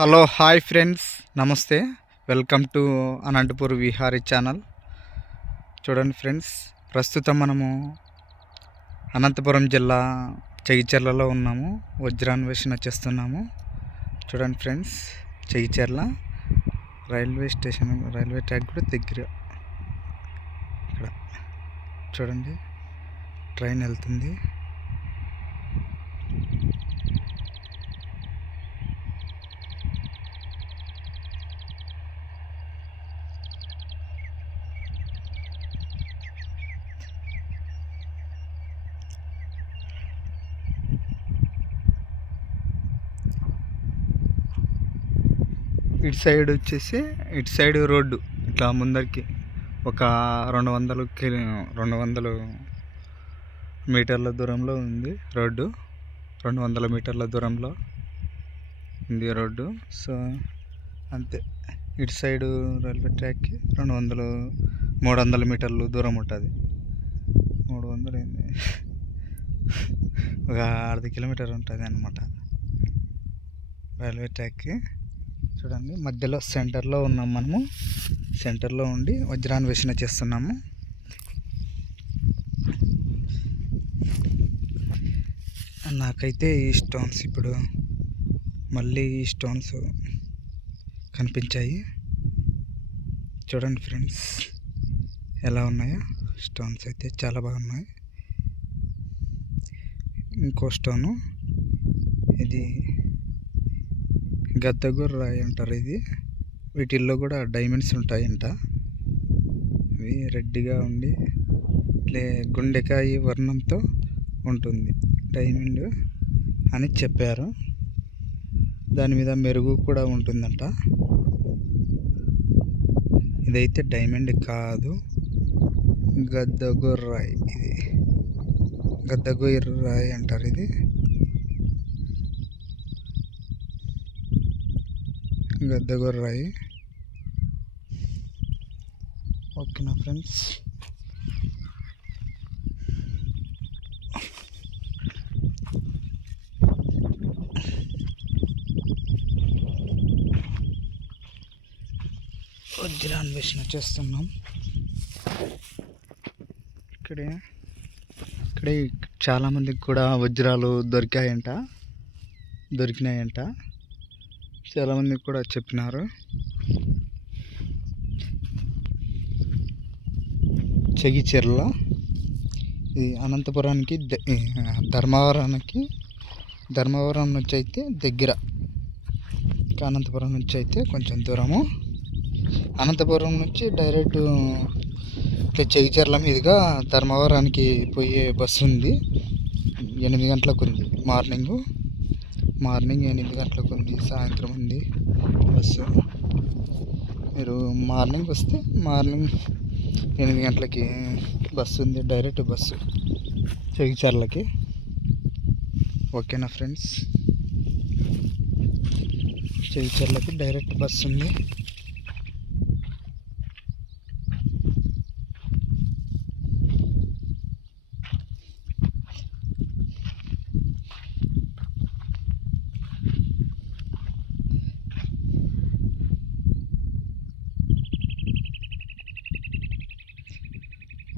Hello hi friends, నమస్తే. Welcome to Anantapur Vihari channel. చూడండి friends, ప్రస్తుతం మనము అనంతపురం జిల్లా చెగిచెర్లలో ఉన్నాము. వజ్రాన్వేషణ చేస్తున్నాము. చూడండి friends, Chegicherla railway station, railway track కూడా దగ్గర. ఇక్కడ చూడండి, ట్రైన్ వెళ్తుంది. ఇటు సైడ్ వచ్చేసి ఇటు సైడ్ రోడ్డు ఇట్లా ముందరికి ఒక 200 మీటర్ల దూరంలో ఉంది రోడ్డు. 200 మీటర్ల దూరంలో ఉంది రోడ్డు. సో అంతే. ఇటు సైడు రైల్వే ట్రాక్కి 300 మీటర్లు దూరం ఉంటుంది. 300 ఏంది, ఒక 1/2 కిలోమీటర్ ఉంటుంది అన్నమాట రైల్వే ట్రాక్కి. చూడండి, మధ్యలో సెంటర్లో ఉన్నాం మనము. సెంటర్లో ఉండి వజ్రాన్వేషణ చేస్తున్నాము. నాకైతే ఈ స్టోన్స్ ఇప్పుడు మళ్ళీ ఈ స్టోన్స్ కనిపించాయి. చూడండి ఫ్రెండ్స్, ఎలా ఉన్నాయో స్టోన్స్ అయితే చాలా బాగున్నాయి. ఇంకో స్టోను, ఇది గద్దగూర్ రాయి అంటారు. ఇది వీటిల్లో కూడా డైమండ్స్ ఉంటాయంట. ఇవి రెడ్డిగా ఉండి గుండెకాయ వర్ణంతో ఉంటుంది, డైమండ్ అని చెప్పారు. దాని మీద మెరుగు కూడా ఉంటుందంట. ఇదైతే డైమండ్ కాదు, గద్దగూర్ రాయి. ఇది గద్దగూర్ రాయి అంటారు. ఇది గద్దగూర్ రాయి. ఓకేనా ఫ్రెండ్స్? వజ్రాన్వేషణ చేస్తున్నాం. ఇక్కడే చాలామందికి కూడా వజ్రాలు దొరికినాయంట. చాలామందికి కూడా చెప్పినారు. చెగిచెర్ల, ఇది అనంతపురానికి ధర్మవరం నుంచి అయితే దగ్గర. అనంతపురం నుంచి అయితే కొంచెం దూరము. అనంతపురం నుంచి డైరెక్ట్ ఇట్లా చెగిచెర్ల మీదుగా ధర్మవరానికి పోయే బస్సు ఉంది. 8 గంటలకు ఉంది. మార్నింగ్ 8 గంటలకు ఉంది. సాయంత్రం ఉంది బస్సు. మీరు మార్నింగ్ వస్తే మార్నింగ్ 8 గంటలకి బస్సు ఉంది, డైరెక్ట్ బస్సు చెగిచెర్లకి. ఓకేనా ఫ్రెండ్స్? చెగిచెర్లకి డైరెక్ట్ బస్సు ఉంది.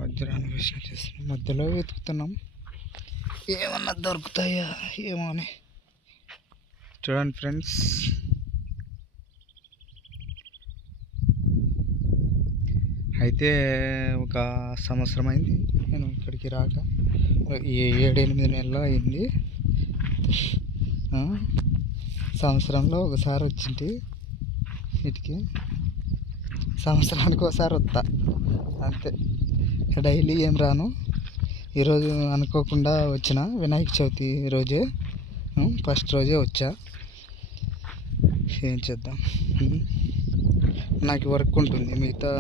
వజ్రాన్వేషణ చేస్తున్నాం. మధ్యలో వెతుకుతున్నాం, ఏమన్నా దొరుకుతాయా ఏమో అని. చూడండి ఫ్రెండ్స్, అయితే ఒక సంవత్సరం అయింది నేను ఇక్కడికి రాక. 7-8 నెలలు అయింది. సంవత్సరంలో ఒకసారి వచ్చింది వీటికి. సంవత్సరానికి ఒకసారి వస్తా అంతే. డైలీ ఏం రాను. ఈరోజు అనుకోకుండా వచ్చిన, వినాయక చవితి రోజే, ఫస్ట్ రోజే వచ్చా. ఏం చేద్దాం, నాకు వర్క్ ఉంటుంది, మిగతా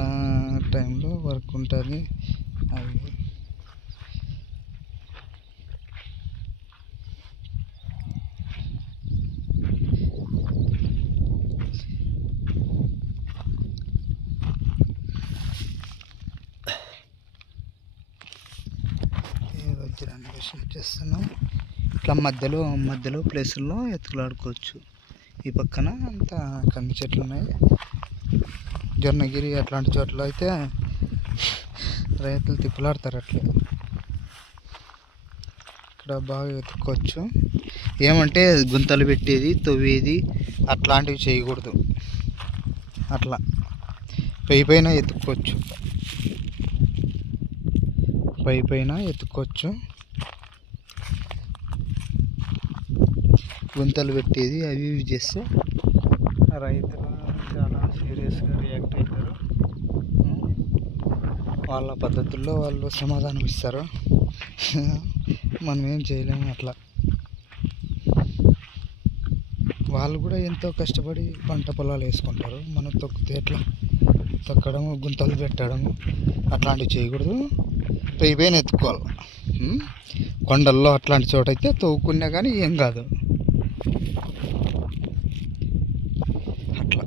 టైంలో వర్క్ ఉంటుంది. అది వజ్రాన్వేషణ చేస్తున్నాం. ఇట్లా మధ్యలో ప్లేసుల్లో ఎత్తుకులాడుకోవచ్చు. ఈ పక్కన అంతా కంది చెట్లు ఉన్నాయి. జొన్నగిరి అట్లాంటి చోట్ల అయితే రైతులు తిప్పలాడతారు అట్లే. ఇక్కడ బాగా వెతుక్కోవచ్చు. ఏమంటే గుంతలు పెట్టేది, తవ్వేది అట్లాంటివి చేయకూడదు. అట్లా పైన ఎత్తుక్కోవచ్చు, పైన ఎత్తుక్కోవచ్చు. గుంతలు పెట్టేది అవి ఇవి చేస్తే రైతులు చాలా సీరియస్గా రియాక్ట్ అవుతారు. వాళ్ళ పద్ధతుల్లో వాళ్ళు సమాధానం ఇస్తారు. మనం ఏం చేయలేము. అట్లా వాళ్ళు కూడా ఎంతో కష్టపడి పంట పొలాలు వేసుకుంటారు. మనం తొక్కితే ఎట్లా? తొక్కడము, గుంతలు పెట్టడము అట్లాంటివి చేయకూడదు. పైన ఎత్తుకోవాలి. కొండల్లో అట్లాంటి చోట అయితే తవ్వుకున్నా కానీ ఏం కాదు. అట్లా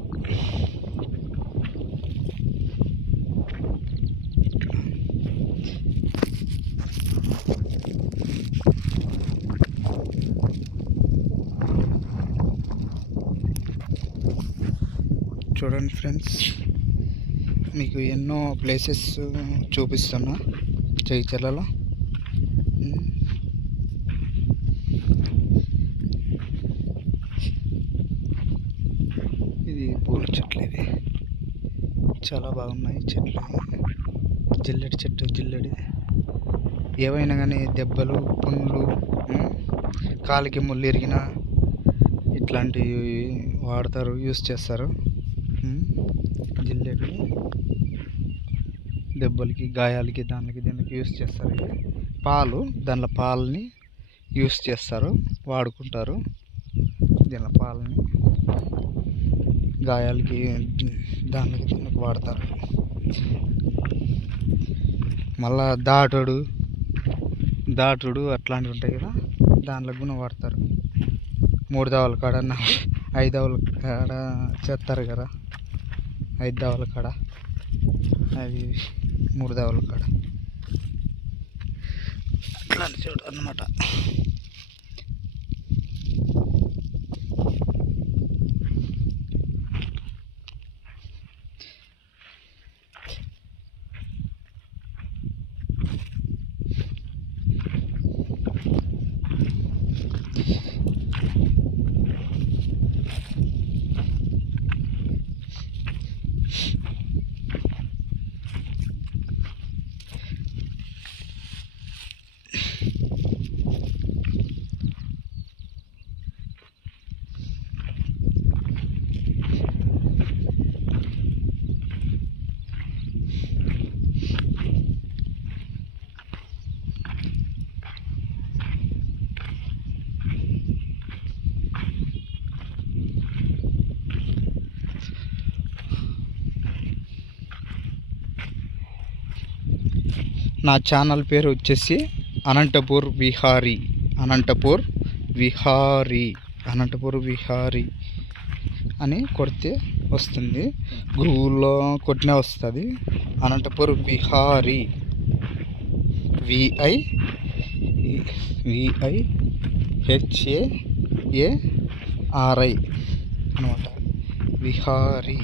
చూడండి ఫ్రెండ్స్, మీకు ఎన్నో ప్లేసెస్ చూపిస్తున్నా జగిత్యాలలో. ఇది పూల చెట్లు, ఇవి చాలా బాగున్నాయి చెట్లు. జిల్లెడి చెట్టు, జిల్లెడి. ఏవైనా కానీ దెబ్బలు, పుండ్లు, కాలికి ముళ్ళు ఇరిగిన ఇట్లాంటివి వాడతారు, యూస్ చేస్తారు. జిల్లెడు దెబ్బలకి, గాయాలకి, దీనికి యూస్ చేస్తారు. పాలు, దానిలో పాలని యూస్ చేస్తారు, వాడుకుంటారు. దీనిలో పాలని గాయాలకి, దీనికి వాడతారు. మళ్ళా దాటుడు అట్లాంటివి ఉంటాయి కదా, దాంట్లో కూడా వాడతారు. 3 దవల కాడ, 5 దవల కాడ చేస్తారు కదా, 5 దవల కాడ, అవి 3 దవల కాడ అట్లాంటి చోటు అన్నమాట. నా ఛానల్ పేరు వచ్చేసి అనంతపూర్ విహారీ అని కొడితే వస్తుంది. గూగుల్లో కొట్టినా వస్తుంది. అనంతపూర్ విహారీ, VIHARI అనమాట. విహారీ.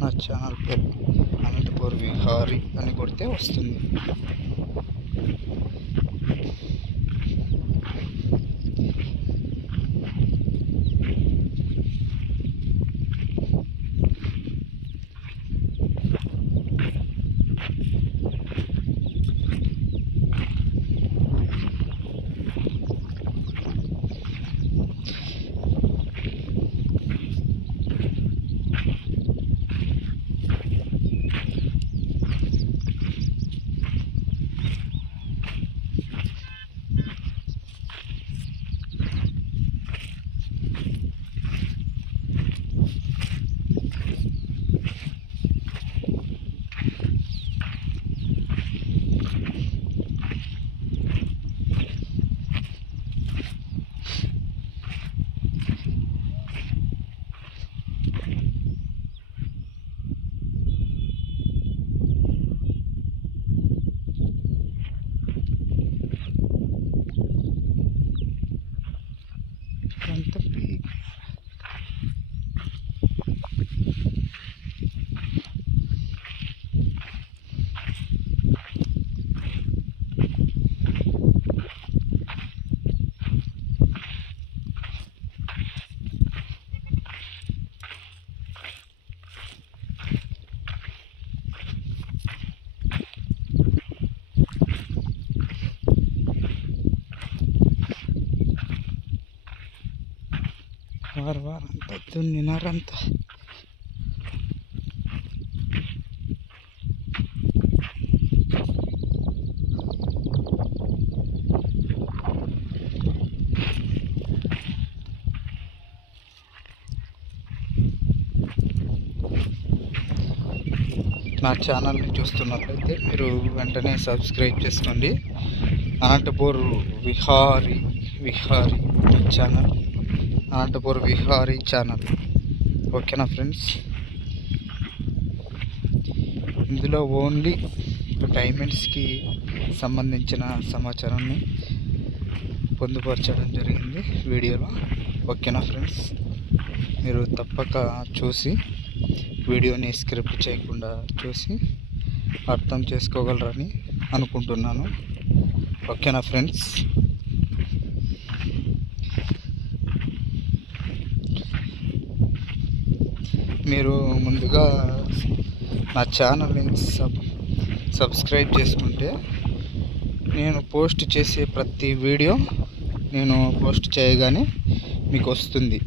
నా ఛానల్ పేరు అనంతపూర్ విహారీ అని కొడితే వస్తుంది. వారంతా దున్నినారంతా. నా ఛానల్ని చూస్తున్నట్లయితే మీరు వెంటనే సబ్స్క్రైబ్ చేసుకోండి. Anantapur Vihari channel, Anantapur Vihari channel. ఓకేనా ఫ్రెండ్స్? ఇందులో ఓన్లీ డైమండ్స్కి సంబంధించిన సమాచారాన్ని పొందుపరచడం జరిగింది వీడియోలో. ఓకేనా ఫ్రెండ్స్? మీరు తప్పక చూసి వీడియోని స్క్రిప్ట్ చేయకుండా చూసి అర్థం చేసుకోగలరని అనుకుంటున్నాను. ఓకేనా ఫ్రెండ్స్? మీరు ముందుగా నా ఛానల్ని సబ్స్క్రైబ్ చేసుకుంటే నేను పోస్ట్ చేసే ప్రతి వీడియో నేను పోస్ట్ చేయగానే మీకు వస్తుంది,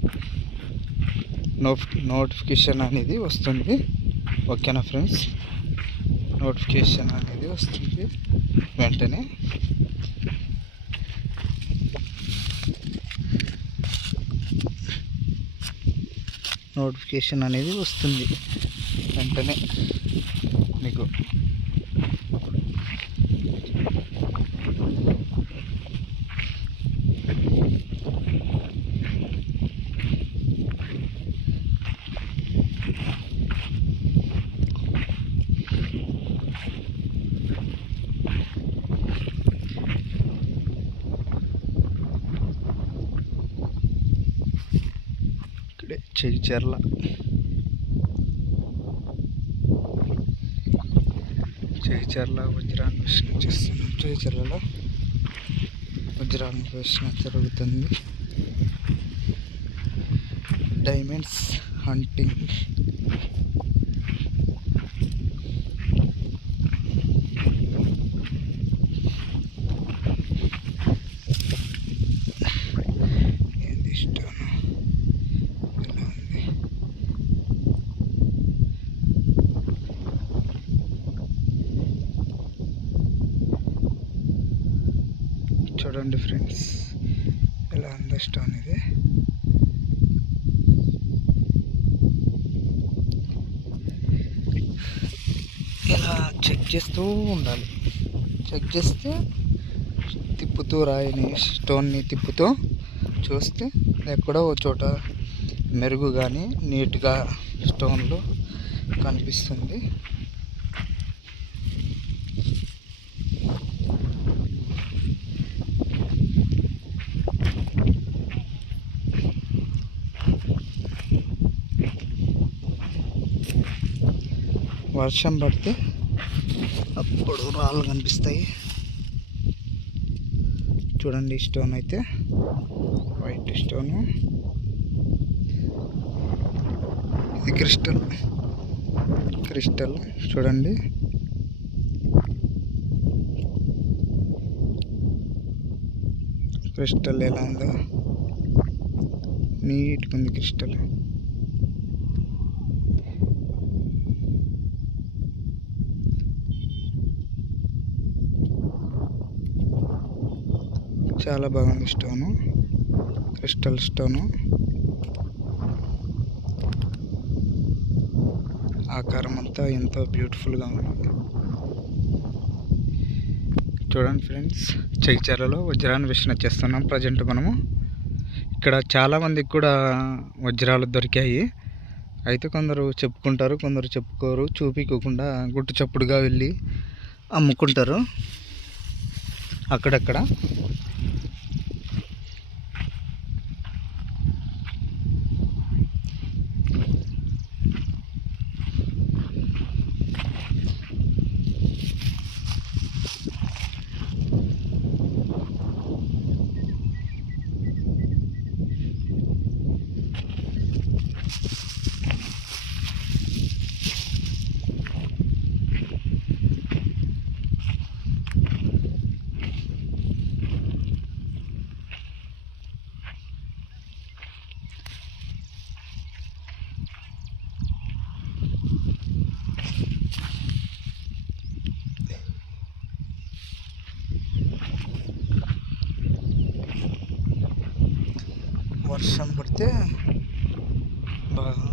నోటిఫికేషన్ అనేది వస్తుంది. ఓకేనా ఫ్రెండ్స్? నోటిఫికేషన్ అనేది వస్తుంది వెంటనే. నోటిఫికేషన్ అనేది వస్తుంది వెంటనే మీకు. ఇక్కడే జగిత్యాల వజ్రాన్వేషణ చేస్తున్నాం. జగిత్యాలలో వజ్రాన్వేషణ జరుగుతుంది. Diamonds hunting. ఏంది ఇష్టం ఎలా ఉంది? చూడండి ఫ్రెండ్స్, ఎలా ఉంది స్టోన్ ఇది. ఇలా చెక్ చేస్తూ ఉండాలి. చెక్ చేస్తే తిప్పుతూ రాయిని, స్టోన్ని తిప్పుతూ చూస్తే ఎక్కడో ఒక చోట మెరుగు కానీ నీట్గా స్టోన్లు కనిపిస్తుంది. వర్షం పడితే అప్పుడు రాళ్ళు కనిపిస్తాయి. చూడండి, స్టోన్ అయితే వైట్ స్టోను. ఇది క్రిస్టల్ చూడండి. క్రిస్టల్ ఎలా ఉందో, నీట్గా ఉంది క్రిస్టల్. చాలా బాగుంది స్టోను, క్రిస్టల్ స్టోను. ఆకారం అంతా ఎంతో బ్యూటిఫుల్గా ఉంది. చూడండి ఫ్రెండ్స్, జగిత్యాలలో వజ్రాన్వేషణ చేస్తున్నాం ప్రజెంట్ మనము. ఇక్కడ చాలామందికి కూడా వజ్రాలు దొరికాయి. అయితే కొందరు చెప్పుకుంటారు, కొందరు చెప్పుకోరు. చూపించకుండా గుట్టు చప్పుడుగా వెళ్ళి అమ్ముకుంటారు అక్కడక్కడ. వర్షం పడితే బాగా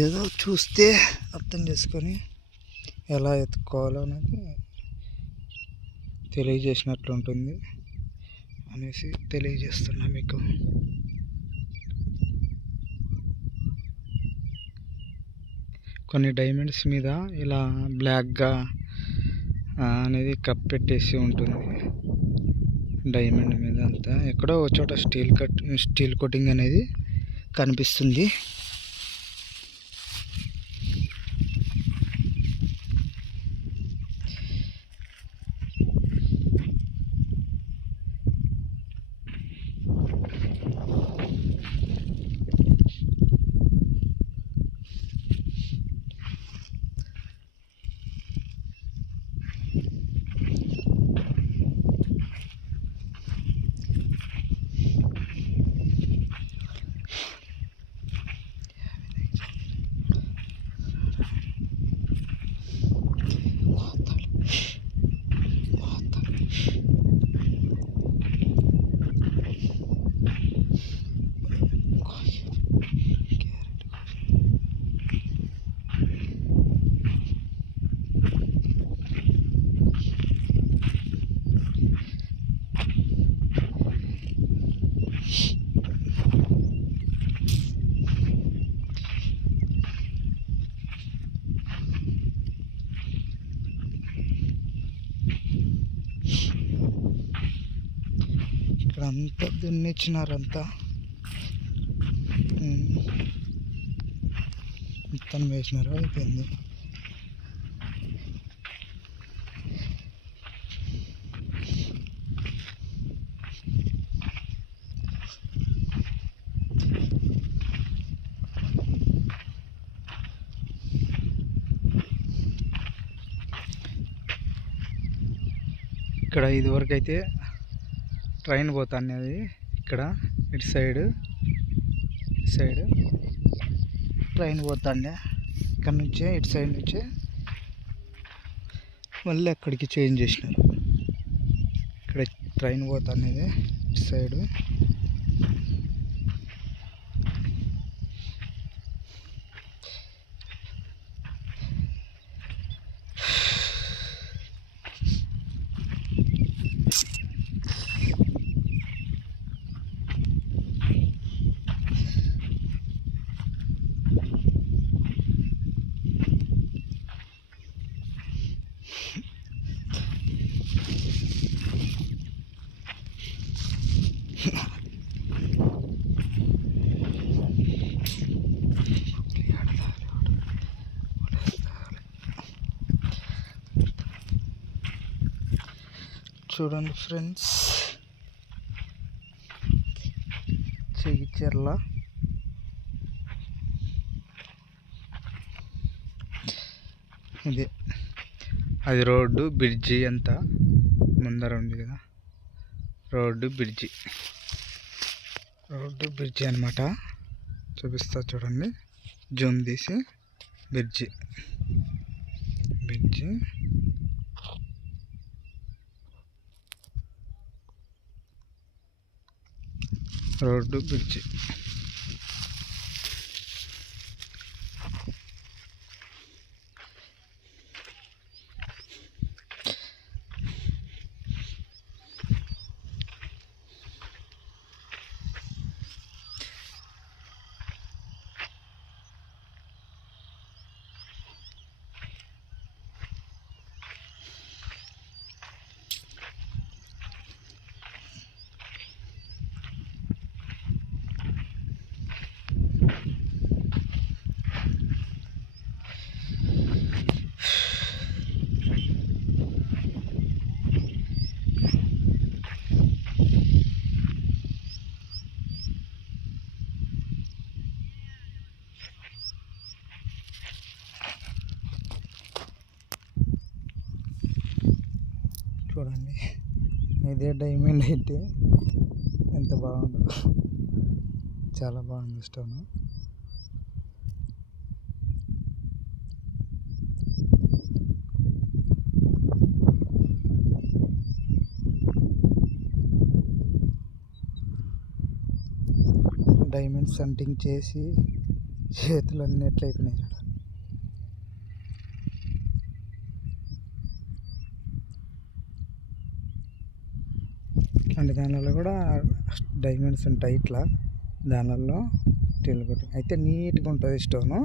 ఏదో చూస్తే అర్థం చేసుకొని ఎలా ఎత్తుకోవాలో అనేది తెలియజేసినట్లు ఉంటుంది అనేసి తెలియజేస్తున్నా మీకు. కొన్ని డైమండ్స్ మీద ఇలా బ్లాక్గా అనేది కప్పెట్టేసి ఉంటుంది. డైమండ్ మీద అంతా ఎక్కడో ఒక చోట స్టీల్ కోటింగ్ అనేది కనిపిస్తుంది. ఇక్కడ అంతా దున్నిచ్చినారంతా, మొత్తం వేసినారు, అయిపోయింది. ఇక్కడ ఇదివరకు అయితే ట్రైన్ పోతానేది. ఇక్కడ ఇటు సైడ్ ట్రైన్ పోతాండే. ఇక్కడ నుంచే ఇటు సైడ్ నుంచే మళ్ళీ అక్కడికి చేంజ్ చేసినారు. ఇక్కడ ట్రైన్ పోతానేది ఇటు సైడు. చూడండి ఫ్రెండ్స్, చెగిచెర్ల ఇది. అది రోడ్డు బ్రిడ్జి అంతా ముందర ఉంది కదా, రోడ్డు బ్రిడ్జి అనమాట. చూపిస్తా చూడండి, జూమ్ తీసి. Bridge road bridge. చూడండి, ఇదే డైమండ్ అయితే ఎంత బాగుందో. చాలా బాగుంది స్టోన్. డైమండ్ సంటింగ్ చేసి చేతులు అన్నీ ఎట్లయిపోయినాయి చూడ. ఇట్లాంటి దానిలో కూడా డైమండ్స్ ఉంటాయి ఇట్లా. దానిలో తెలుగుటి అయితే నీట్గా ఉంటుంది స్టోను.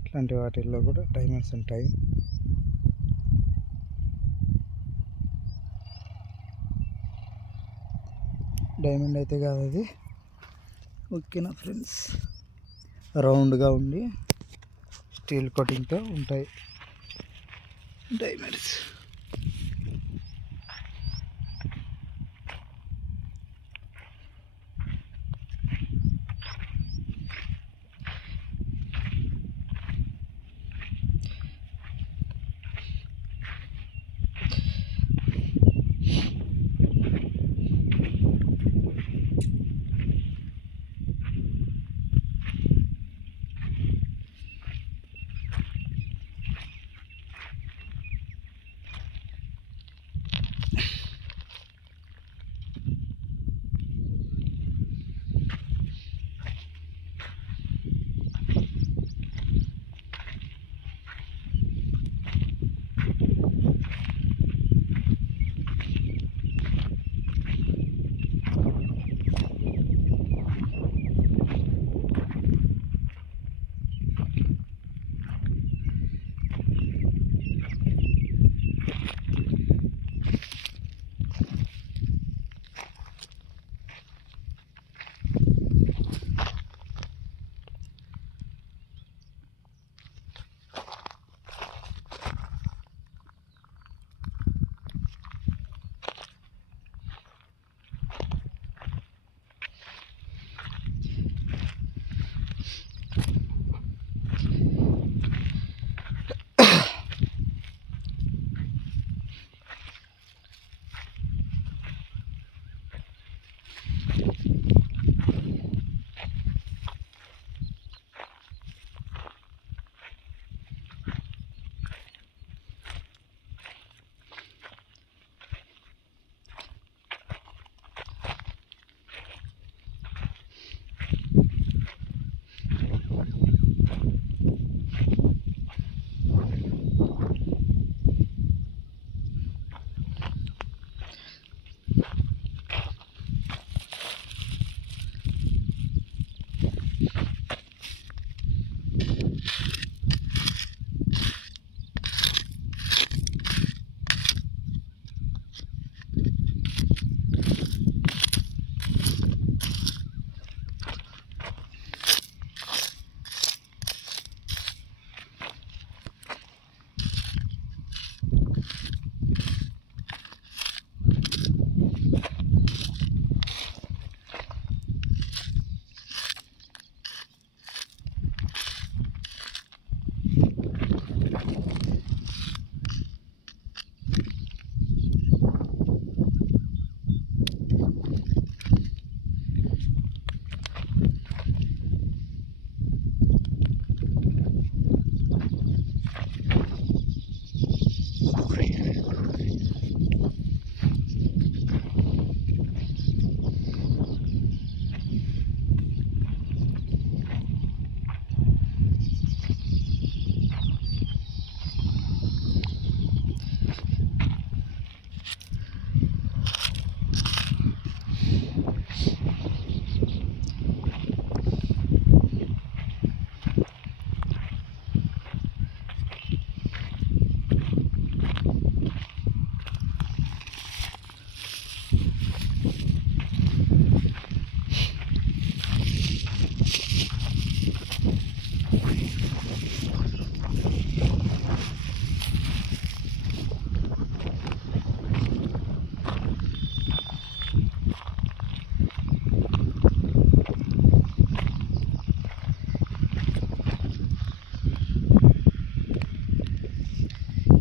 ఇట్లాంటి వాటిల్లో కూడా డైమండ్స్ ఉంటాయి. డైమండ్ అయితే కాదు అది. ఓకేనా ఫ్రెండ్స్, రౌండ్గా ఉండి స్టీల్ కోటింగ్తో ఉంటాయి డైమండ్స్.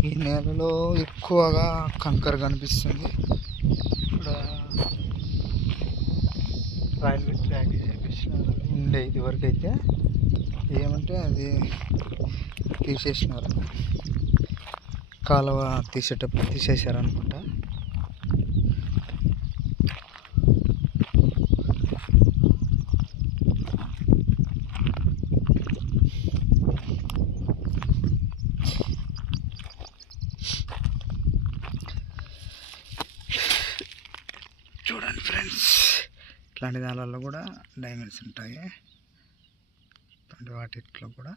ఈ నేలలో ఎక్కువగా కంకర కనిపిస్తుంది. ఇక్కడ రైల్వే ట్రాక్ చేపించినారు ఉండే ఇది వరకు అయితే, ఏమంటే అది తీసేసినారు, కాలువ తీసేటప్పుడు తీసేసారు అనుకుంటా. చూడండి ఫ్రెండ్స్, ఇట్లాంటి దానిలో కూడా డైమండ్స్ ఉంటాయి. ఇట్లాంటి వాటిలో కూడా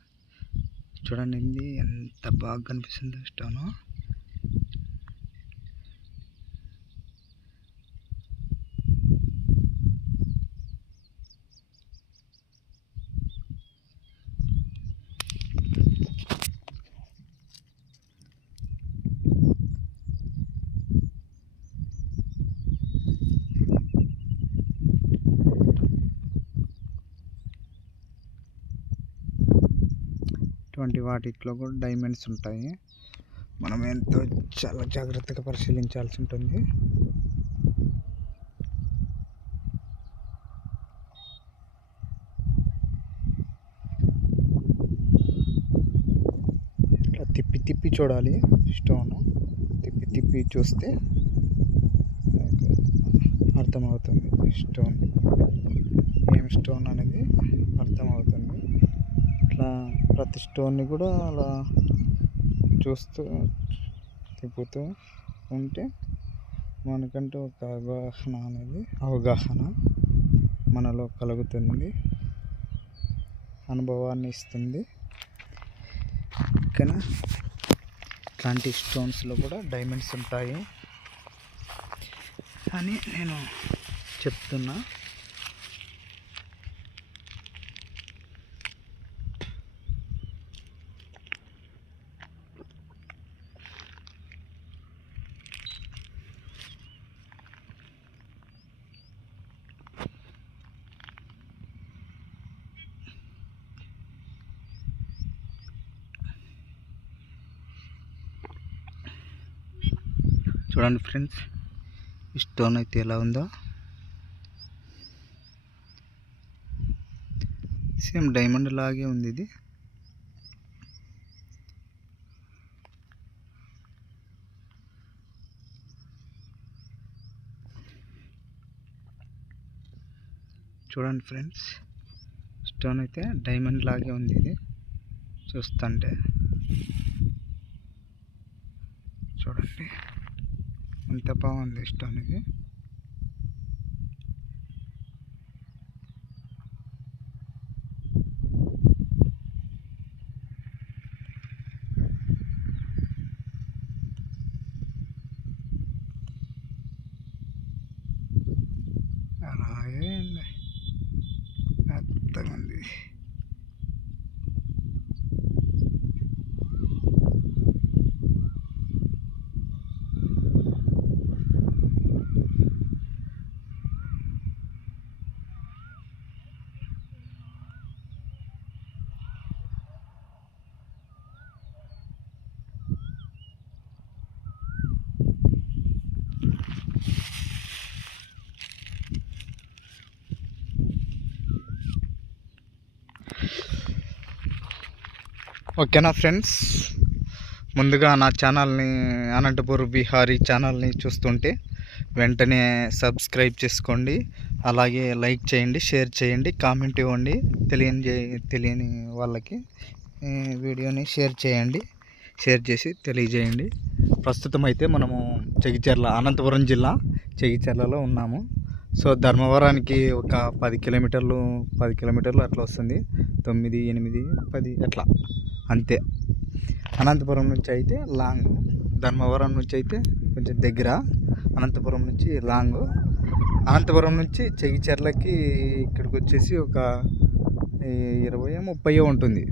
చూడండి, ఇది ఎంత బాగా కనిపిస్తుందో స్టోను. ఇటువంటి వాటిలో కూడా డైమండ్స్ ఉంటాయి. మనం ఎంతో చాలా జాగ్రత్తగా పరిశీలించాల్సి ఉంటుంది. ఇట్లా తిప్పి తిప్పి చూడాలి స్టోను. తిప్పి తిప్పి చూస్తే అర్థమవుతుంది స్టోన్ ఏం స్టోన్ అనేది అర్థమవుతుంది. ఇట్లా ప్రతి స్టోన్ని కూడా అలా చూస్తూ తిప్పుతూ ఉంటే మనకంటూ ఒక అవగాహన మనలో కలుగుతుంది, అనుభవాన్ని ఇస్తుంది. ఓకేనా, ఇట్లాంటి స్టోన్స్లో కూడా డైమండ్స్ ఉంటాయి అని నేను చెప్తున్నా. చూడండి ఫ్రెండ్స్, ఈ స్టోన్ అయితే ఎలా ఉందో, సేమ్ డైమండ్ లాగే ఉంది ఇది. చూడండి ఫ్రెండ్స్, స్టోన్ అయితే డైమండ్ లాగే ఉంది ఇది చూస్తుంటే. చూడండి ఎంత బాగుంది స్టోన్ ఇది. అలాగే మెత్తగా ఉంది. ఓకేనా ఫ్రెండ్స్, ముందుగా నా ఛానల్ని అనంతపూర్ విహారీ ఛానల్ని చూస్తుంటే వెంటనే సబ్స్క్రైబ్ చేసుకోండి, అలాగే లైక్ చేయండి, షేర్ చేయండి, కామెంట్ ఇవ్వండి. తెలియని వాళ్ళకి వీడియోని షేర్ చేయండి, షేర్ చేసి తెలియజేయండి. ప్రస్తుతం అయితే మనము జగిత్యాల, అనంతపురం జిల్లా జగిత్యాలలో ఉన్నాము. సో ధర్మవరానికి ఒక 10 కిలోమీటర్లు అట్లా వస్తుంది. 9, 8, 10 అట్లా అంతే. అనంతపురం నుంచి అయితే లాంగ్, ధర్మవరం నుంచి అయితే కొంచెం దగ్గర, అనంతపురం నుంచి లాంగ్. అనంతపురం నుంచి జగిత్యాలకి ఇక్కడికి వచ్చేసి ఒక 20-30 ఉంటుంది.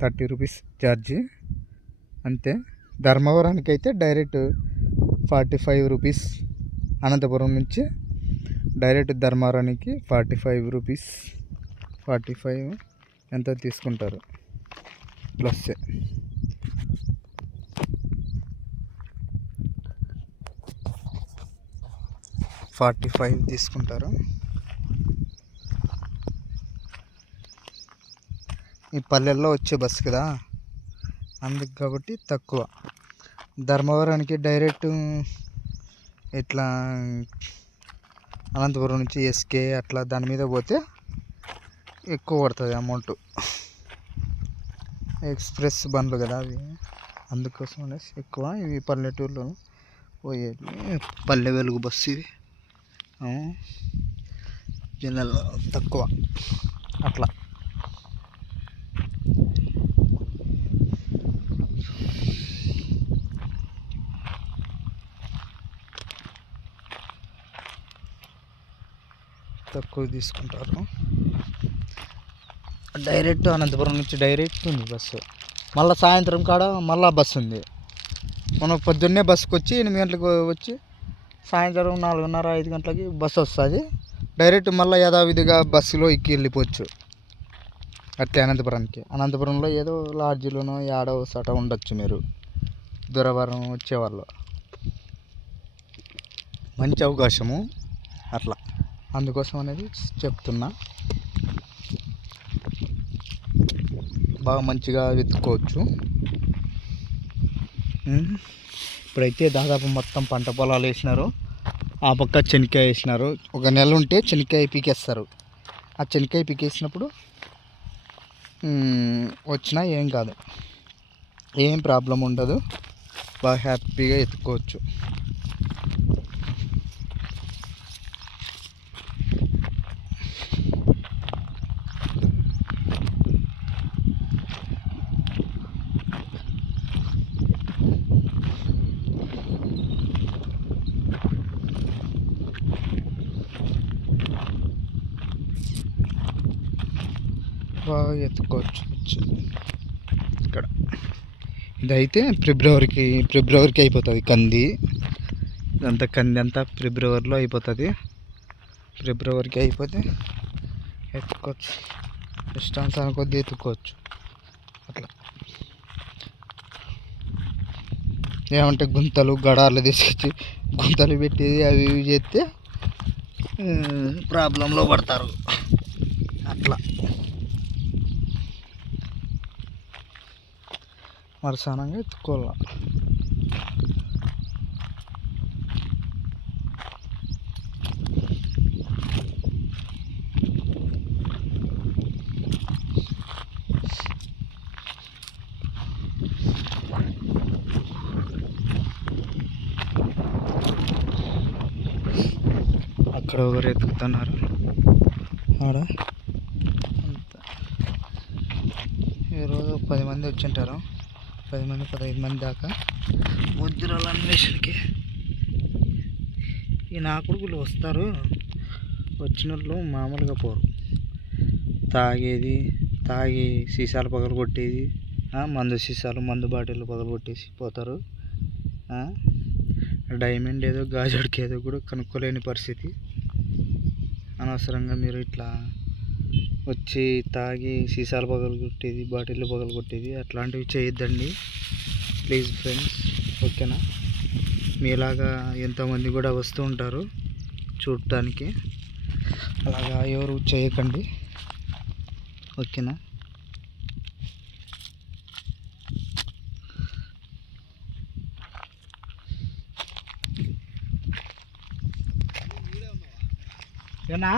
30 రూపీస్ ఛార్జీ అంతే. ధర్మవరానికి అయితే డైరెక్ట్ 45 రూపీస్. అనంతపురం నుంచి డైరెక్ట్ ధర్మవరానికి 45 రూపీస్, 45 ఎంతో తీసుకుంటారు ప్లస్. 45 తీసుకుంటారు. ఈ పల్లెల్లో వచ్చే బస్సు కదా, అందుకు కాబట్టి తక్కువ. ధర్మవరానికి డైరెక్ట్ ఇట్లా అనంతపురం నుంచి ఎస్కే అట్లా దాని మీద పోతే ఎక్కువ పడుతుంది అమౌంట్. ఎక్స్ప్రెస్ బండ్లు కదా అవి, అందుకోసం అనేసి ఎక్కువ. ఇవి పల్లెటూరులో పోయేది పల్లె వెలుగు బస్సు. ఇది జనాలు తక్కువ అట్లా. తక్కువ తీసుకుంటారు. డైరెక్ట్ అనంతపురం నుంచి డైరెక్ట్ ఉంది బస్సు. మళ్ళీ సాయంత్రం కాడ మళ్ళీ బస్సు ఉంది. మనం పొద్దున్నే బస్సుకి వచ్చి 8 గంటలకు వచ్చి సాయంత్రం 4:30 5 గంటలకి బస్సు వస్తుంది. డైరెక్ట్ మళ్ళీ యథావిధిగా బస్సులో ఎక్కి వెళ్ళిపోవచ్చు అట్లే అనంతపురానికి. అనంతపురంలో ఏదో లాడ్జిలోనో ఏడో సట ఉండొచ్చు మీరు దూరవారం వచ్చేవాళ్ళు. మంచి అవకాశము అట్లా, అందుకోసం అనేది చెప్తున్నా. బాగా మంచిగా వెతుక్కోవచ్చు. ఇప్పుడైతే దాదాపు మొత్తం పంట పొలాలు వేసినారు. ఆ పక్క చెనిక్కాయ వేసినారు. ఒక నెల ఉంటే చెనిక్కాయ పీకేస్తారు. ఆ చెనిక్కాయ పీకేసినప్పుడు వచ్చినా ఏం కాదు, ఏం ప్రాబ్లం ఉండదు. బాగా హ్యాపీగా ఎత్తుకోవచ్చు. బాగా ఎత్తుకోవచ్చు. ఇక్కడ ఇదైతే ఫిబ్రవరికి అయిపోతుంది కంది. ఇదంతా కంది అంతా ఫిబ్రవరిలో అయిపోతుంది. ఫిబ్రవరికి అయిపోతే ఎత్తుకోవచ్చు. ఇష్టానుసారం కొద్దిగా ఎత్తుకోవచ్చు అట్లా. ఏమంటే గుంతలు గడాలు తీసుకొచ్చి గుంతలు పెట్టేది అవి ఇవి చేస్తే ప్రాబ్లంలో పడతారు అట్లా. మరసానంగా ఎత్తుకోవాలి. అక్కడ ఒకరు ఎత్తుకుతున్నారు. ఆడ ఈరోజు 10 మంది వచ్చింటారు. 10 మంది 15 మంది దాకా వజ్రాల అన్వేషణకి. ఈ నా కొడుకులు వస్తారు. వచ్చిన వాళ్ళు మామూలుగా పోరు. తాగి సీసాలు పగలు కొట్టేది, మందు సీసాలు మందు బాటిల్ పగలు కొట్టేసి పోతారు. డైమండ్ ఏదో గాజుడికి ఏదో కూడా కనుక్కోలేని పరిస్థితి. అనవసరంగా మీరు ఇట్లా వచ్చి తాగి సీసాలు పగలు కొట్టేది, బాటిళ్ళు పగలు కొట్టేది అట్లాంటివి చేయొద్దండి ప్లీజ్ ఫ్రెండ్స్. ఓకేనా? మీలాగా ఎంతోమంది కూడా వస్తూ ఉంటారు చూడటానికి. అలాగా ఎవరు చేయకండి. ఓకేనా? ఏనా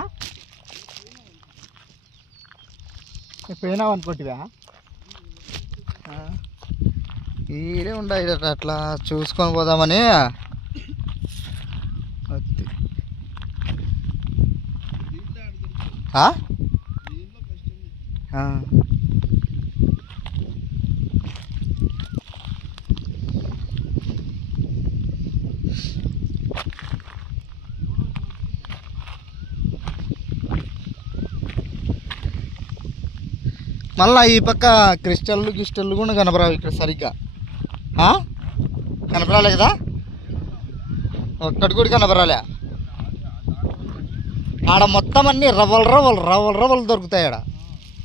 పోయినావు అనుకుంటుగా? ఈడే ఉండాలి అట్లా చూసుకొని పోదామని. మళ్ళీ ఈ పక్క క్రిస్టల్లు కూడా కనపరావు ఇక్కడ సరిగ్గా. కనపరాలే కదా, ఒక్కటి కూడా కనపరాలే. ఆడ మొత్తం అన్నీ రవ్వలు దొరుకుతాయి. ఆడ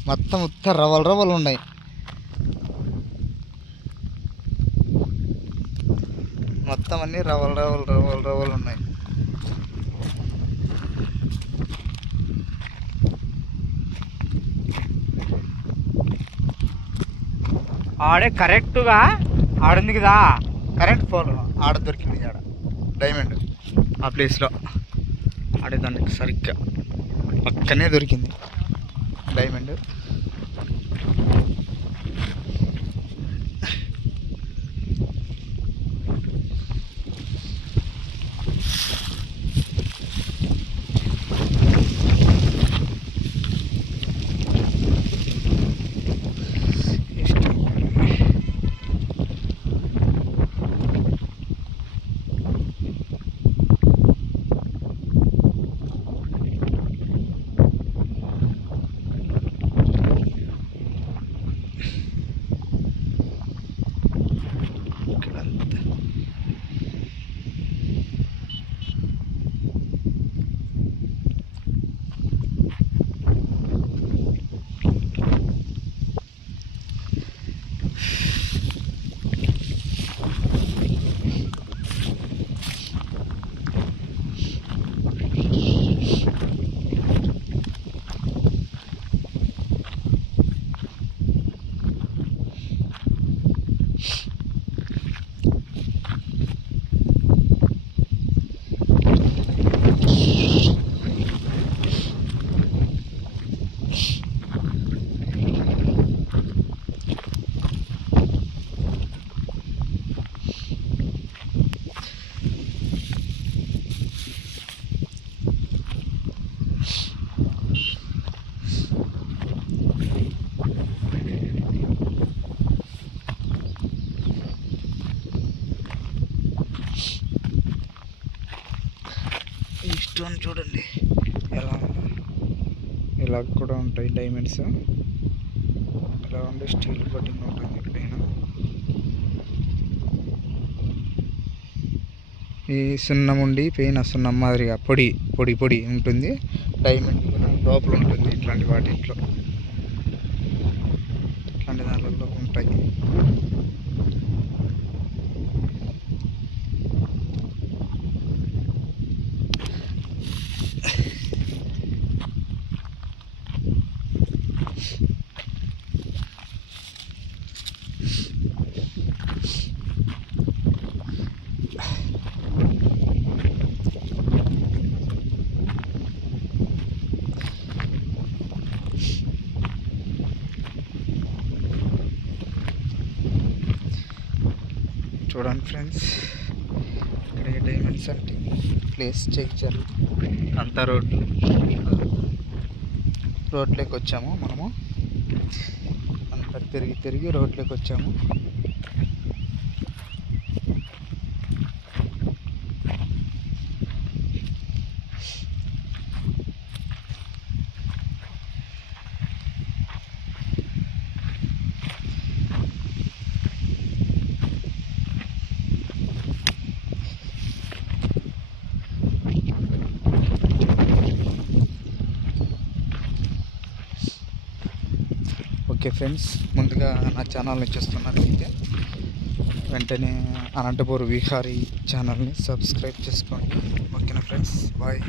మొత్తం ఉత్త రవ్వలు ఉన్నాయి. మొత్తం అన్నీ రవ్వలు ఉన్నాయి. ఆడే కరెక్ట్గా ఆడుంది కదా, కరెంట్ పోల్ ఆడ దొరికింది. ఆడ డైమండ్ ఆ ప్లేస్లో ఆడేదానికి సరిగ్గా పక్కనే దొరికింది డైమండ్. ఈ స్టోన్ చూడండి ఎలా ఉందో. ఇలా కూడా ఉంటాయి డైమండ్స్. ఇలా ఉండే స్టీల్ కోటింగ్ ఉంటుంది పైన. ఈ సున్నం ఉండి పైన సున్నం మాదిరిగా పొడి పొడి పొడి ఉంటుంది. డైమండ్ లోపల ఉంటుంది. ఇట్లాంటి వాటిలో ఇట్లాంటి దానిలో ఉంటాయి. చూడండి ఫ్రెండ్స్, ఇక్కడ డైమండ్స్ అంటే ప్లేస్ చెక్ అంతా రోడ్లోకి వచ్చాము. మనము అంతా తిరిగి రోడ్లోకి వచ్చాము. ఓకే ఫ్రెండ్స్, ముందుగా నా ఛానల్ని చూస్తున్నట్లయితే వెంటనే అనంతపూర్ విహారీ ఛానల్ని సబ్స్క్రైబ్ చేసుకోండి. ఓకేనా ఫ్రెండ్స్, బాయ్.